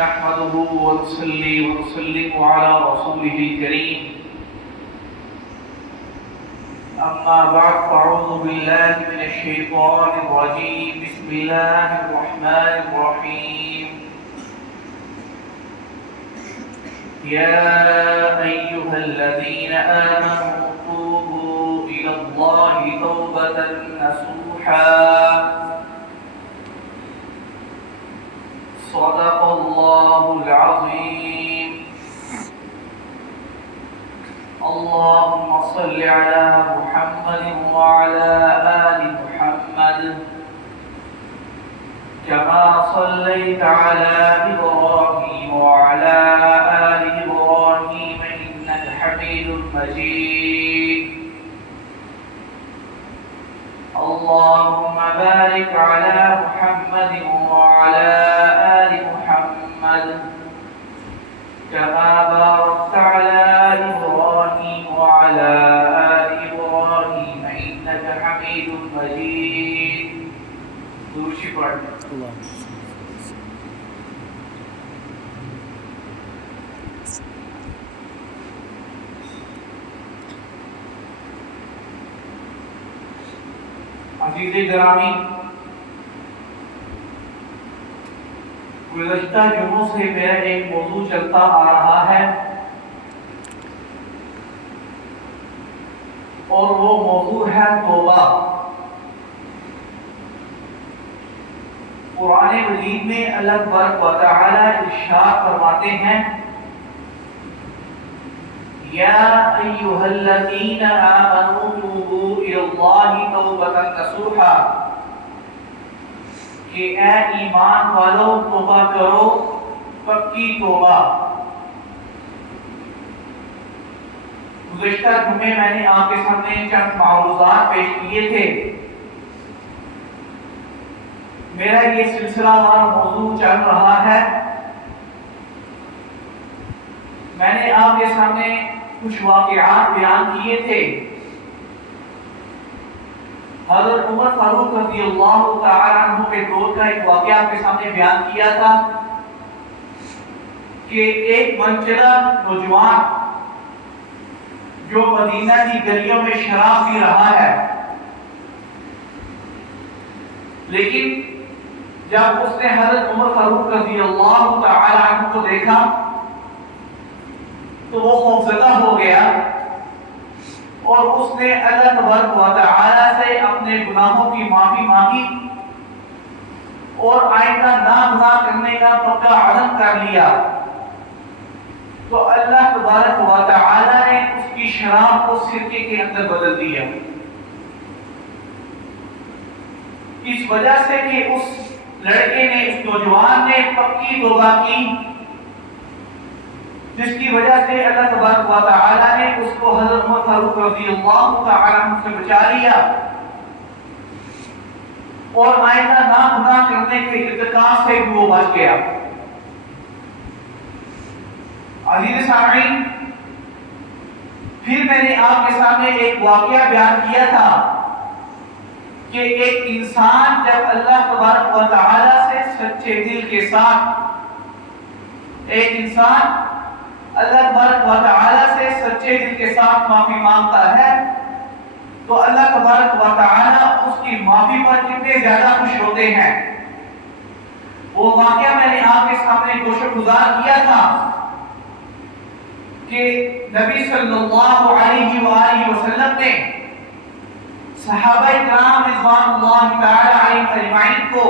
نحمده ونصلي ونسلم على رسوله الكريم أما بعد فأعوذ بالله من الشيطان الرجيم بسم الله الرحمن الرحيم يا أيها الذين آمنوا توبوا إلى الله توبة نصوحا صدق الله العظيم اللهم صل على محمد وعلى آل محمد كما صليت على إبراهيم وعلى آل إبراهيم إنك حميد مجيد اللهم بارك على محمد وعلى آل محمد كما باركت على إبراهيم وعلى آل إبراهيم إنك حميد مجيد دوشي پڑھ عزیز گرامی، گزشتہ جمعوں سے میرا ایک موضوع چلتا آ رہا ہے اور وہ موضوع ہے توبہ۔ قرآن مجید میں اللہ تبارک و تعالی ارشاد فرماتے ہیں یا ایھا الذین آمنوا توبوا الی اللہ توبۃ نصوحا، کہ اے ایمان والو توبہ کرو پکی توبہ۔ گزشتہ جمعے میں نے آپ کے سامنے چند معروضات پیش کیے تھے۔ میرا یہ سلسلہ وار موضوع چل رہا ہے۔ میں نے آپ کے سامنے کچھ واقعات بیان کیے تھے۔ حضرت عمر فاروق رضی اللہ تعالی عنہ کے دور کا ایک واقعہ آپ کے سامنے بیان کیا تھا کہ ایک منچلا نوجوان جو مدینہ کی گلیوں میں شراب پی رہا ہے، لیکن جب اس نے حضرت عمر فاروق رضی اللہ تعالی عنہ کو دیکھا تو وہ خوفزدہ ہو گیا اور اس نے اللہ تبارک و تعالی سے اپنے گناہوں کی معافی مانگی اور آئندہ نہ گناہ کرنے کا پکا عزم کر لیا۔ تو اللہ تبارک و تعالی نے اس کی شراب کو سرکے کے اندر بدل دیا، اس وجہ سے کہ اس لڑکے نے، اس نوجوان نے پکی توبہ کی، جس کی وجہ سے اللہ تبارک و تعالی نے اس کو حضرت عمر فاروق رضی اللہ تعالی عنہ سے بچا لیا اور آئندہ نہ گناہ کرنے کے ارتکاب سے بھی وہ بچ گیا۔ عزیز سامعین، پھر میں نے آپ کے سامنے ایک واقعہ بیان کیا تھا کہ ایک انسان جب اللہ تبارک و تعالی سے سچے دل کے ساتھ اللہ تبارک و تعالی سے سچے دل کے ساتھ معافی مانگتا ہے تو اللہ تبارک و تعالی اس کی معافی پر کتنے زیادہ خوش ہوتے ہیں۔ وہ واقعہ میں نے آپ کے سامنے گوشہ گزار کیا تھا کہ نبی صلی اللہ علیہ وآلہ وسلم نے صحابہ کرام رضوان اللہ تعالی علیہم اجمعین کو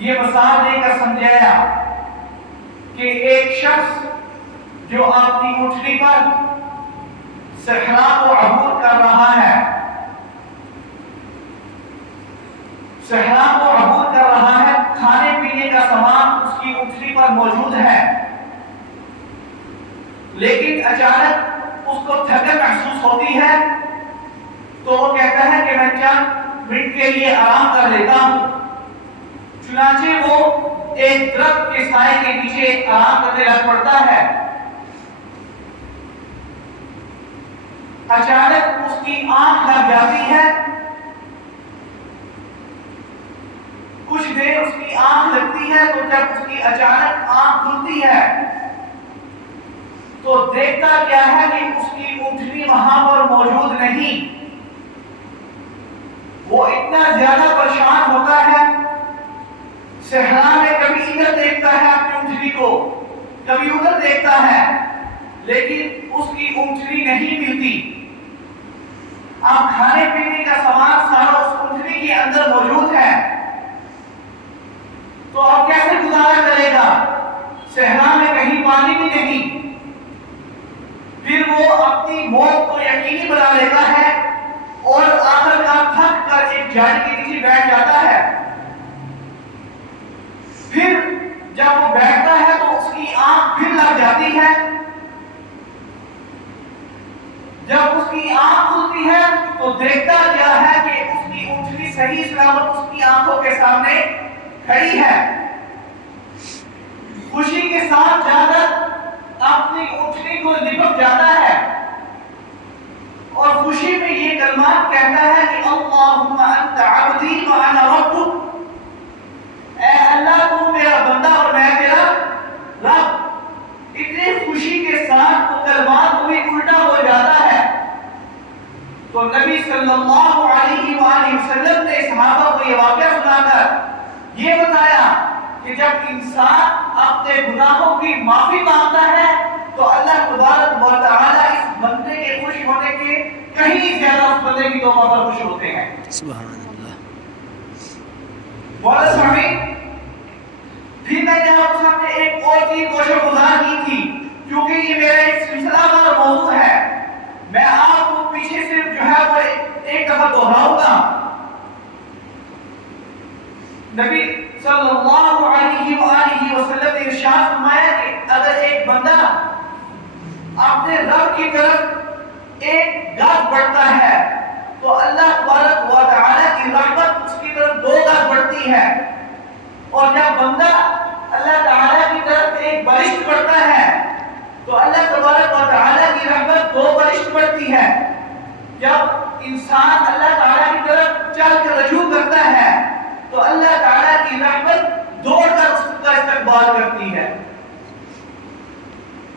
یہ مثال دے کر سمجھایا کہ ایک شخص جو اپنی اٹھنی پر صحرا کو عبور کر رہا ہے، کھانے پینے کا سامان اس کی اٹھنی پر موجود ہے، لیکن اچانک اس کو تھکن محسوس ہوتی ہے تو وہ کہتا ہے کہ میں چند منٹ کے لیے آرام کر لیتا ہوں۔ چنانچہ وہ ایک درخت کے سائے کے نیچے آرام کرنے لگ پڑتا ہے۔ اچانک اس کی آنکھ لگ جاتی ہے، کچھ دیر اس کی آنکھ لگتی ہے ہے تو جب اس کی اچانک آنکھ کھلتی ہے تو دیکھتا کیا ہے کہ اس کی اونٹنی وہاں پر موجود نہیں. وہ اتنا زیادہ پریشان ہوتا ہے, صحرا میں کبھی ادھر دیکھتا ہے اپنی اونٹنی کو, کبھی ادھر دیکھتا ہے, لیکن اس کی اونٹنی نہیں ملتی. اب کھانے پینے کا سامان سارا اس اونٹنی کے اندر موجود ہے, تو اب کیسے گزارا کرے گا؟ صحرا میں کہیں پانی بھی نہیں. پھر وہ اپنی موت کو یقینی بنا لیتا ہے اور آخر کار تھک کر ایک جھاڑی کے نیچے بیٹھ جاتا ہے. پھر جب وہ بیٹھتا ہے تو اس کی آنکھ پھر لگ جاتی ہے. جب اس کی آنکھ کھلتی ہے تو دیکھتا کیا ہے کہ اس کی اونٹنی صحیح سلامت اس کی آنکھوں کے سامنے کھڑی ہے. خوشی کے ساتھ جا کر اپنی اونٹنی کو لپٹ جاتا ہے اور خوشی میں یہ کلمات کہتا ہے کہ اللہم انت عبدی وانا ربک, اے اللہ تو میرا بندہ اور میں تیرا رب. اتنی خوشی کے ساتھ وہ کلمات بھی الٹا ہو جاتا ہے. تو نبی صلی اللہ علیہ وآلہ وسلم نے صحابہ کو یہ واقعہ سنا کر یہ بتایا کہ جب انسان اپنے گناہوں کی معافی مانگتا ہے تو اللہ تبارک و تعالی اس بندے کے خوش ہونے کے کہیں زیادہ اس بندے کی توبہ پر خوش ہوتے ہیں. سبحان اللہ. مولانا سامعین, پھر میں نے آپ کے سامنے ایک اور چیز کوشش گزار کی تھی, کیونکہ یہ میرا ایک سلسلہ وار موضوع ہے, میں آپ کو پیچھے سے جو ہے وہ ایک دفعہ دہراؤں گا. نبی صلی اللہ علیہ وآلہ وسلم نے ارشاد فرمایا کہ اگر ایک بندہ اپنے رب کی طرف ایک گز بڑھتا ہے تو اللہ تبارک و تعالی کی رحمت اس کی طرف 2 گز بڑھتی ہے, اور جب بندہ اللہ تعالی کی طرف ایک برشت بڑھتا ہے تو اللہ تبارک و تعالی کی رحمت 2 برشت بڑھتی ہے. جب انسان اللہ تعالی کی طرف چل کر رجوع کرتا ہے تو اللہ تعالی کی رحمت دوڑ کر اس کا استقبال کرتی ہے.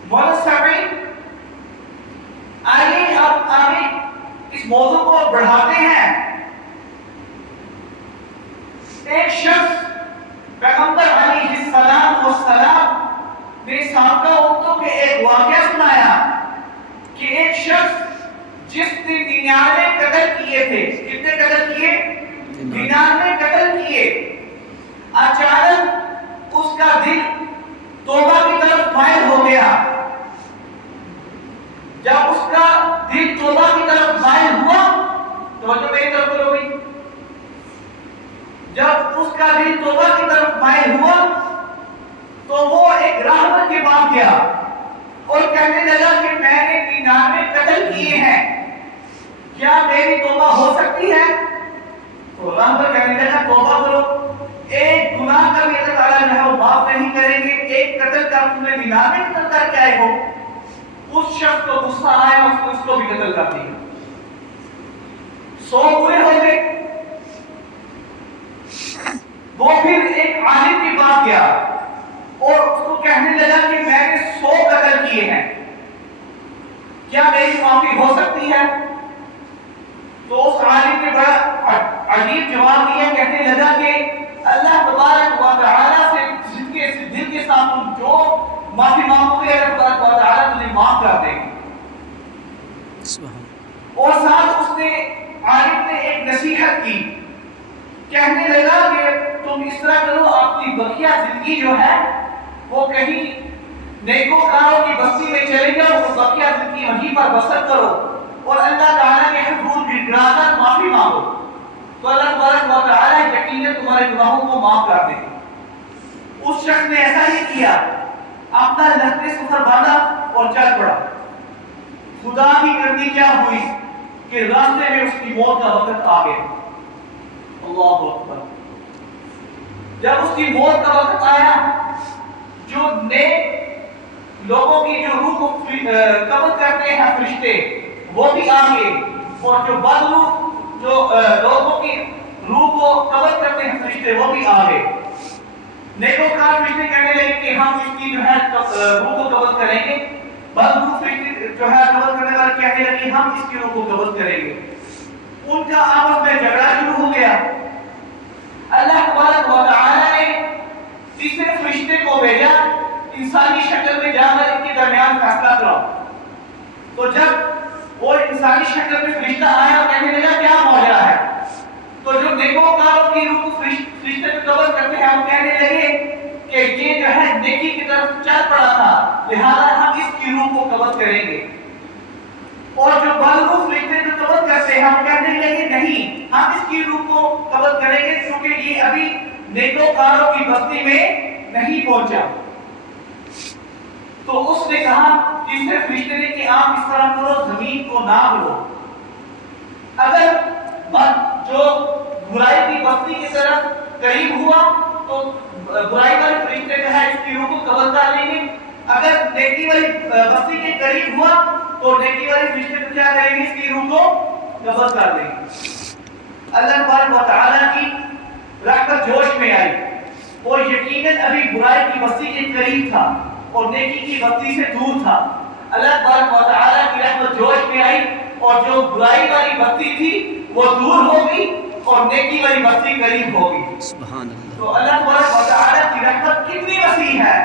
مولانا سامعین, آئیے اب آگے اس موضوع کو بڑھاتے ہیں. ایک شخص پیغمبر علیہ السلام نے سابقہ امتوں کے ایک واقعہ سنایا کہ ایک شخص جس نے 99 قتل کیے تھے, کتنے قتل کیے؟ 99 قتل کیے, اچانک اس کا دل توبہ کی طرف مائل ہو گیا. جب اس کا دل توبہ کی طرف مائل ہوا, توجہ میری طرف کرو بھائی, جب اس کا دل توبہ کی طرف مائل ہوا تو وہ ایک راہبر کے پاس گیا اور کہنے لگا کہ میں نے 99 قتل کیے ہیں, کیا میری توبہ ہو سکتی ہے؟ تو راہبر کہنے لگا توبہ کرو, ایک گناہ کا بھی اللہ تعالیٰ جو ہے وہ معاف نہیں کریں گے, ایک قتل کا تم نے 99 قتل کر کے آئے ہو. اس شخص کو غصہ آیا, اس کو بھی قتل کر دیا. 100 پورے ہو گئے. وہ پھر ایک عالم کے پاس گیا اور اس کو کہنے لگا کہ میں نے 100 قتل کیے ہیں, کیا میری معافی ہو سکتی ہے؟ تو اس عالم نے بڑا عجیب جواب دیا, کہنے لگا کہ اللہ تبارک و تعالی سے دل کے ساتھ تم جو معافی مانگو گے اللہ تبارک و تعالی تمہیں معاف کر دے گا. اور ساتھ اس نے عالم نے ایک نصیحت کی, کہنے لگا کہ تم اس طرح کرو, اپنی بقیہ زندگی جو ہے وہ کہیں نیکوکاروں کی بستی میں چلے جاؤ, اور بقیہ زندگی وہیں پر بسر کرو اور اللہ تعالیٰ کے حضور گڑگڑا کر معافی مانگو, تو اللہ تبارک و تعالیٰ یقیناً تمہارے گناہوں کو معاف کر دے گا. اس شخص نے ایسا ہی کیا, اپنا لہتے سفر باندھا اور چل پڑا. خدا کی کرنی کیا ہوئی کہ راستے میں اس کی موت کا وقت آ گیا. اللہ اکبر. جب اس کی موت کا وقت آیا, جو نیک لوگوں کی جو روح کو قبض کرتے ہیں فرشتے وہ بھی آ گئے, اور جو بد روح جو لوگوں کی روح کو قبض کرتے ہیں فرشتے وہ بھی آ گئے. نیکوکار فرشتے کہنے لگے کہ ہم اس کی جو ہے روح کو قبض کریں گے. بدبو فرشتے جو ہے قبض کرنے والے کہنے لگے ہم اس کی روح کو قبض کریں گے. ان کا آپس میں جھگڑا شروع ہو گیا. اللہ تبارک و تعالی نے تیسرے فرشتے کو بھیجا انسانی شکل میں جا کر ان کے درمیان فیصلہ کرو. تو جب وہ انسانی شکل میں فرشتہ آیا اور کہنے لگا کیا معاملہ ہے, تو جو نیکوکاروں کی روح کو فرشتے پہ قبض کرتے ہیں وہ کہنے لگے کہ یہ جو ہے نیکی کی طرف چل پڑا تھا لہذا ہم اس کی روح کو قبض کریں گے. اور جو بدروح فرشتے جو قبض کرتے ہیں وہ کہنے لگے نہیں ہم اس کی روح کو قبض کریں گے کیونکہ یہ ابھی نیکوکاروں کی بستی میں نہیں پہنچا. تو اس نے کہا تیسرے فرشتے نے کہ آپ اس طرح کرو زمین کو ناپ لو, اگر جو برائی کی بستی کی طرف قریب ہوا تو برائی والے فرشتے جو ہے اس کی روح کو قبض کر لیں گے, اگر نیکی والی بستی کے قریب ہوا تو نیکی والے فرشتے تو کیا کریں گے اس کی روح کو قبض کر لیں گے. اللہ تبارک و تعالی کی رحمت جوش میں آئی اور یقیناً ابھی برائی کی بستی کے قریب تھا اور نیکی کی بستی سے دور تھا. اللہ تبارک و تعالی کی رحمت جوش میں آئی اور جو برائی والی بستی تھی وہ دور ہوگی اور نیکی والی بستی قریب ہوگی. سبحان اللہ. تو اللہ تبارک و تعالی کی رحمت کتنی وسیع ہے,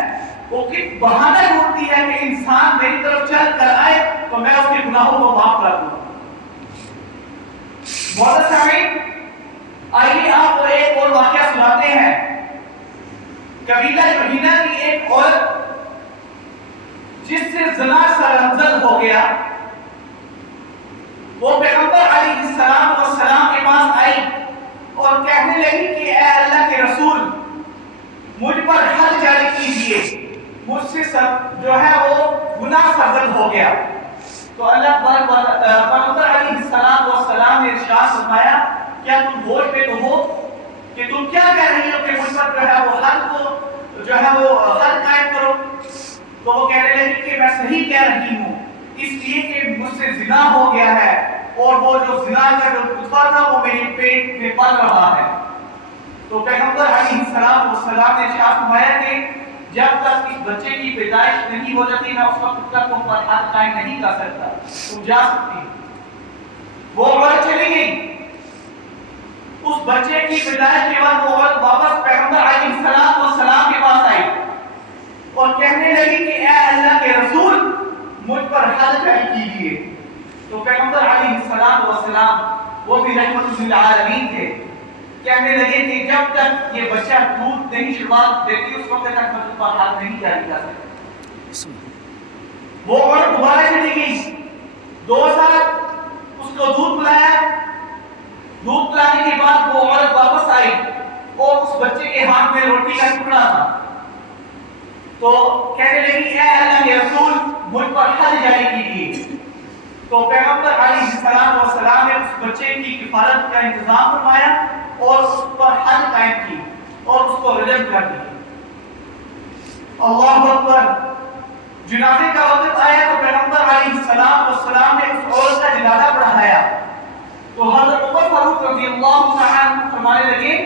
وہ کتنی بہانہ ہوتی ہے کہ انسان میری طرف چل کر آئے تو میں اس کے گناہوں کو معاف کر دوں. بہت سامعین, آئیے آپ کو ایک اور واقعہ سناتے ہیں. قبیلہ مدینہ کی ایک عورت جس سے زنا سرزد ہو گیا, وہ پیغمبر علیہ السلام کے پاس آئی اور کہنے لگی کہ اے اللہ کے رسول مجھ پر حد جاری کیجیے, مجھ سے سب جو ہے وہ گناہ سرزد ہو گیا. تو اللہ پیغمبر علیہ السلام نے ارشاد فرمایا کیا تم ہوش میں تو ہو کہ تم کیا کہہ رہی ہو کہ مجھ پر جو ہے وہ حد کو جو ہے وہ حد قائم کرو. تو وہ کہنے لگی کہ میں صحیح کہہ رہی ہوں اس لیے کہ مجھ سے زنا ہو گیا ہے اور وہ جو زنا کا جو نطفہ تھا وہ میرے پیٹ میں پل رہا ہے. تو پیغمبر علیہ السلام نے ارشاد فرمایا کہ جب تک اس بچے کی پیدائش نہیں ہو جاتی میں اس وقت تک تم پر حد قائم نہیں کر سکتا, تم جا سکتی. وہ عورت چلی گئی. اس بچے کی پیدائش کے بعد وہ عورت واپس پیغمبر علیہ السلام کے پاس آئی اور کہنے لگی کہ اے اللہ کے رسول مجھ پر حد جاری کیجیے. تو پیغمبر علیہ السلام وہ بھی رحمت للعالمین تھے, کہنے لگے کہ جب تک یہ بچہ دودھ نہیں شروعات دیتی اس وقت تک میں تم پر حد نہیں جاری کر سکتا. وہ عورت دوبارہ چلی گئی, 2 سال اس کو دودھ پلایا. دودھ پلانے کے بعد وہ عورت واپس آئی اور اس بچے کے ہاتھ میں روٹی کا ٹکڑا تھا. تو کہنے لگی اے اللہ کے رسول مجھ پر حد جاری کیجیے. تو پیغمبر علیہ السلام نے اس بچے کی کفالت کا انتظام فرمایا اور اس پر حد قائم کی اور اس کو رجم کر دیا. اللہ اکبر. جنازے کا وقت آیا تو پیغمبر علیہ السلام نے اس عورت کا جنازہ پڑھایا. تو حضرت عمر فاروق رضی اللہ تعالی عنہ فرمانے لگے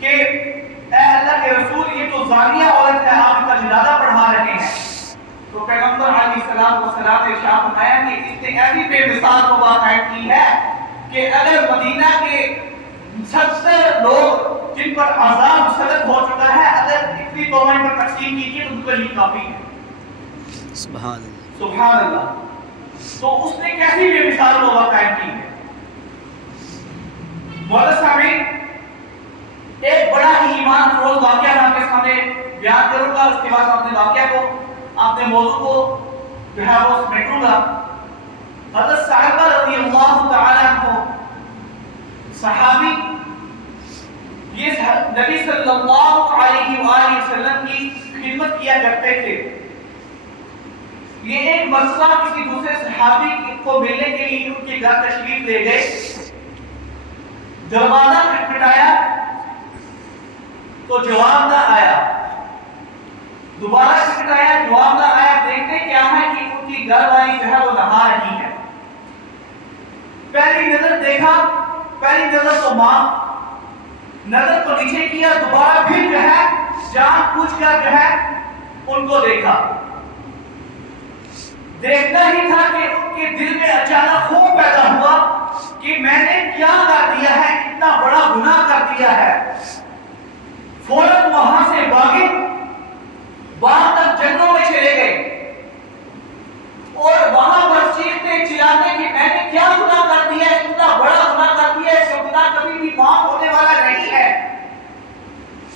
کہ اے اللہ کے رسول یہ تو زانیہ عورت ہے, آپ ان کا جنازہ پڑھا رہے ہیں. تو پیغمبر علیہ السلام نے ارشاد فرمایا کہ اس نے ایسی بے مثال توبہ قائم کی ہے کہ اگر مدینہ کے 70 لوگ جن پر عذاب مسلط ہو چکا ہے اگر اتنی توبہ ان پر تقسیم کیجیے تو ان کے لیے کافی ہے. سبحان اللہ سبحان اللہ. تو اس نے کیسی بے مثال توبہ قائم کی ہے. محترم سامعین, ایک بڑا ہی ایمان فروز واقعہ میں آپ کے سامنے بیان کروں گا, اس کے بعد اپنے واقعہ کو اپنے موضوع کو جو ہے وہ سمیٹوں گا. حضرت صحابہ رضی اللہ تعالی عنہ صحابی یہ نبی صلی اللہ علیہ وآلہ وسلم کی خدمت کیا کرتے تھے. یہ ایک مرتبہ کسی دوسرے صحابی کو ملنے کے لیے ان کے گھر تشریف لے گئے. دروازہ کھٹکھٹایا تو جواب نہ آیا. دوبارہ کھٹکھٹایا, جواب نہ آیا. دیکھتے کیا ہے کہ ان کی گھر والی جو ہے وہ نہا رہی ہے. پہلی نظر دیکھا, پہلی نظر تو ماں, نظر کو نیچے کیا، دوبارہ پھر جو ہے جان بوجھ کر جو ہے ان کو دیکھا. دیکھنا ہی تھا کہ ان کے دل میں اچانک خوف پیدا ہوا کہ میں نے کیا کر دیا ہے، اتنا بڑا گناہ کر دیا ہے. فوراً وہاں سے بھاگے، باہر تک جنگلوں میں چلے گئے اور وہاں پر چیختے چلاتے کہ میں نے کیا گناہ کر دیا ہے، اتنا بڑا گناہ کر دیا ہے جو گناہ کبھی بھی معاف ہونے والا نہیں ہے.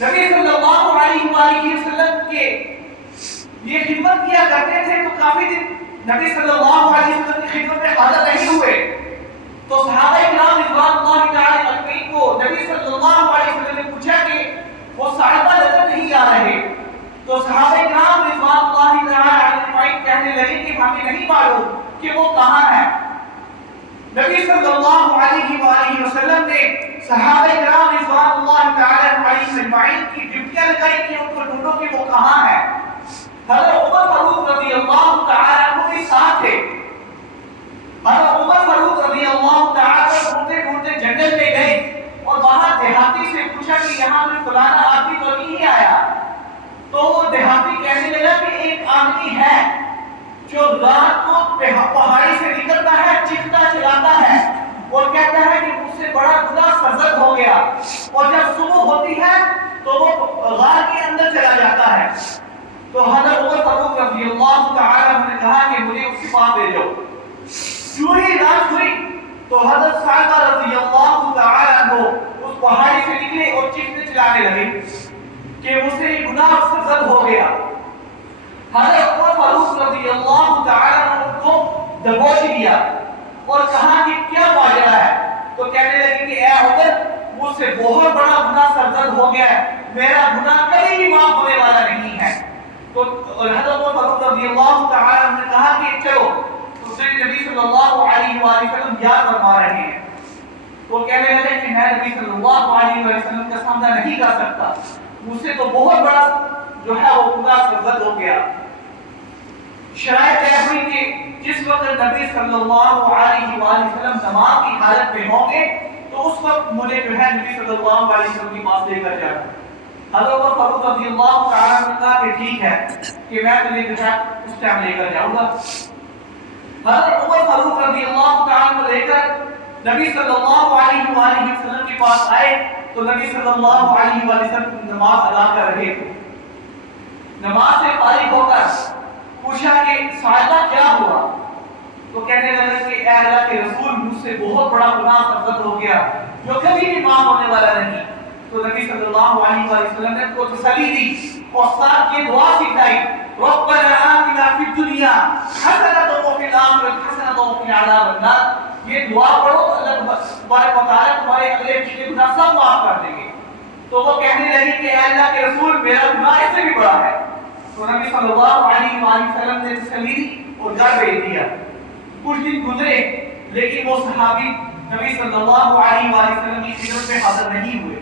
نبی صلی اللہ علیہ وآلہ وسلم کے یہ خدمت کیا کرتے تھے، تو کافی دن نبی صلی اللہ علیہ وسلم کی خدمت میں حاضر نہیں ہوئے. تو صحابہ کرام رضوان اللہ تعالی علیہم کو نبی صلی اللہ علیہ وسلم نے پوچھا کہ وہ صحابہ نظر نہیں آ رہے. تو صحابہ کرام رضوان اللہ تعالی علیہم کہنے لگے کہ ہمیں نہیں معلوم کہ وہ کہاں ہے. نبی صلی اللہ علیہ وآلہ وسلم نے صحابہ کرام رضوان اللہ تعالی علیہم کی ڈیوٹیاں لگائی کہ ان کو ڈھونڈو کہ وہ کہاں ہے. حضرت عمر فاروق رضی اللہ تعالی عنہ کے ساتھ تھے. حضرت عمر فاروق رضی اللہ تعالی عنہ ڈھونڈتے ڈھونڈتے جنگل میں گئے اور وہاں دیہاتی سے پوچھا کہ یہاں میں فلانا آدمی تو نہیں آیا. تو وہ دیہاتی کہنے لگا کہ ایک آدمی ہے جو رات کو پہاڑی سے نکلتا ہے، چیختا چلاتا ہے اور کہتا ہے کہ مجھ سے بڑا گناہ سرزد ہو گیا، اور جب صبح ہوتی ہے تو وہ غار کے اندر چلا جاتا ہے. تو حضرت عمر فاروق رضی اللہ تعالی عنہ نے کہا کہ مجھے اس کے پاس لے جاؤ. جو ہی رات ہوئی تو حضرت صحابہ رضی اللہ تعالی عنہ اس پہاڑی سے نکلے اور چیختے چلانے لگے کہ مجھ سے گناہ سرزد ہو گیا. حضرت عمر فاروق رضی اللہ تعالی عنہ کو دبوچ دیا اور کہا کہ کیا ماجرا ہے. تو کہنے لگے کہ اے عمر، مجھ سے بہت بڑا گناہ سرزد ہو گیا ہے، میرا گناہ کبھی بھی معاف ہونے والا نہیں ہے. تو حضرت عمر فاروق رضی اللہ تعالی عنہ نے کہا کہ چلو. تو نبی صلی اللہ علیہ وآلہ وسلم یاد فرما رہے ہیں. تو کہنے لگے کہ میں نبی صلی اللہ علیہ وسلم کا سامنا نہیں کر سکتا، مجھ سے تو بہت بڑا جو ہے وہ گناہ سرزد ہو گیا. شرائط طے ہوئی کہ جس وقت نبی صلی اللہ علیہ وآلہ وسلم نماز کی حالت میں ہوں گے تو اس وقت مجھے جو ہے نبی صلی اللہ علیہ وسلم کے پاس لے کر جانا. حضرت عمر فاروق رضی اللہ تعالی عنہ نے کہا کہ ٹھیک ہے کہ میں تمہیں جو ہے اس ٹائم لے کر جاؤں گا. حضرت عمر فاروق رضی اللہ تعالی عنہ لے کر نبی صلی اللہ علیہ وآلہ وسلم کے پاس آئے تو نبی صلی اللہ علیہ وآلہ وسلم نماز ادا کر رہے تھے. نماز سے فارغ ہو کر پوچھا کہ صحابہ کیا ہوا. تو کہنے لگے کہ اے اللہ کے رسول، مجھ سے بہت بڑا گناہ سرزد ہو گیا جو کبھی بھی معاف ہونے والا نہیں. تو نبی صلی اللہ علیہ وسلم نے کو تسلی دی اور ساتھ یہ دعا سکھائی، ربنا آتنا فی الدنیا حسنۃ وفی الآخرۃ حسنۃ وقنا عذاب النار. یہ دعا پڑھو، اللہ تبارک و تعالی تمہارے اگلے پچھلے گناہ سب معاف کر دیں گے. تو وہ کہنے لگی کہ اے اللہ کے رسول، میرا گناہ اس سے بھی بڑا ہے. تو نبی صلی اللہ علیہ وسلم نے تسلی دی اور گھر بھیج دیا. کچھ دن گزرے لیکن وہ صحابی نبی صلی اللہ علیہ وسلم کی خدمت میں حاضر نہیں ہوئے.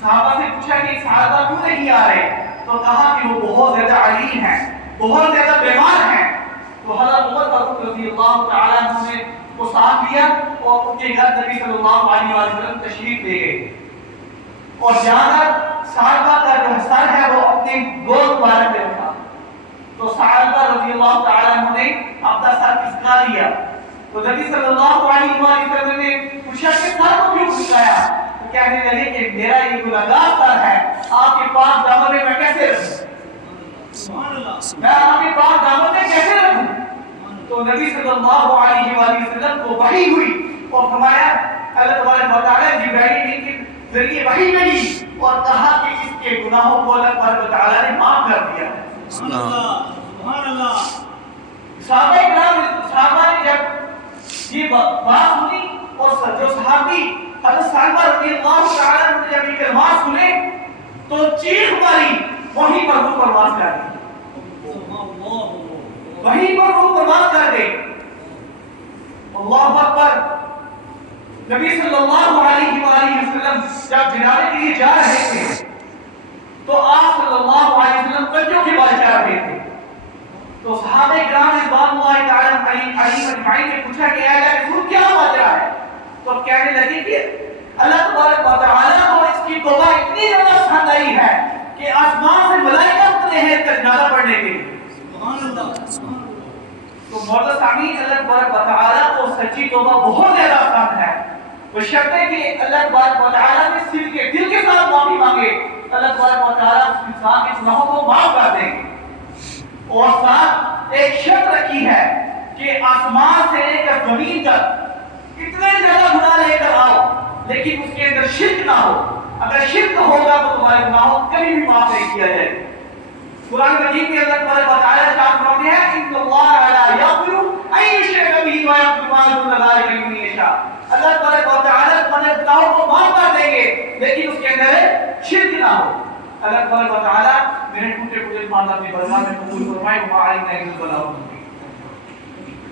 صحابہ سے پوچھا کہ صحابہ کیوں نہیں آ رہے؟ تو کہا کہ وہ بہت زیادہ علیل ہیں، بہت زیادہ بیمار ہیں. تو حضرت عمر فاروق رضی اللہ تعالی عنہ نے کو ساتھ لیا اور ان کے گھر نبی صلی اللہ علیہ وسلم تشریف لے گئے اور جا کر صحابہ کا جو سر ہے وہ اپنے گود مبارک میں رکھا. تو صحابہ رضی اللہ تعالی عنہ نے اپنا سر کھسکا لیا. تو نبی صلی اللہ علیہ وسلم نے پوچھا کہ سر کو کیوں کھسکایا؟ تو کہنے لگے کہ میرا یہ گناہگار سر ہے، آپ کے پاس دامن میں کیسے رکھوں؟ میں آپ کے پاس دامن میں کیسے رکھوں؟ تو نبی صلی اللہ علیہ وسلم کو وحی ہوئی اور فرمایا، اللہ تبارک و تعالی جبرائیل کے ذریعے وحی ملی اور کہا کہ اس کے گناہوں کو اللہ تبارک و تعالی نے معاف کر دیا. سبحان اللہ، سبحان اللہ. صحابہ نے جب یہ بات سنی اور جو صحابی حضرت صحابہ رضی اللہ تعالی عنہ نے جب یہ کلمات سنے تو چیخ ماری، وہیں پر روح پرواز کر گئی، وہیں پر روح پرواز کر گئی. اللہ اکبر. نبی صلی اللہ علیہ وآلہ وسلم جب جنازے کے لیے جا رہے تھے تو آپ صلی اللہ علیہ وسلم کنجوں کے بال چاہ رہے تھے. تو صحابہ کرام رضوان اللہ تعالی علیہم نے پوچھا کہ اے اللہ کے رسول کیا ماجرا ہے؟ تو کہنے لگے کہ اللہ تبارک و تعالی اور اس کی توبہ اتنی زیادہ شانداری ہے کہ آسمان سے ملائکہ اترے ہیں جنازہ پڑھنے کے لیے. سبحان اللہ. تو معزز سامعین، اللہ تبارک و تعالیٰ کو سچی توبہ بہت زیادہ آسان ہے. بشرطے کہ اللہ تبارک و تعالیٰ نے صرف کے دل کے ساتھ معافی مانگے، اللہ تبارک و تعالیٰ اس انسان کے گناہوں کو معاف کر دیں گے. اور ساتھ ایک شرط رکھی ہے کہ آسمان سے لے کر زمین تک اتنے زیادہ گناہ لے کر آؤ لیکن اس کے اندر شرک نہ ہو. اگر شرک ہوگا تو تمہارے گناہوں کبھی بھی معاف نہیں کیا جائے. قرآن مجید میں اللہ تبارک و تعالیٰ کا فرماتے ہیں ان اللہ لا یغفر ان یشرک به ویغفر ما دون ذلک لمن یشاء. اللہ تبارک و تعالیٰ تمہارے گناہوں کو معاف کر دیں گے لیکن اس کے اندر شرک نہ ہو. اللہ تبارک و تعالیٰ میرے ٹوٹے پھوٹے ایمان اپنی برکات میں قبول فرمائے. وما علینا الا البلاغ.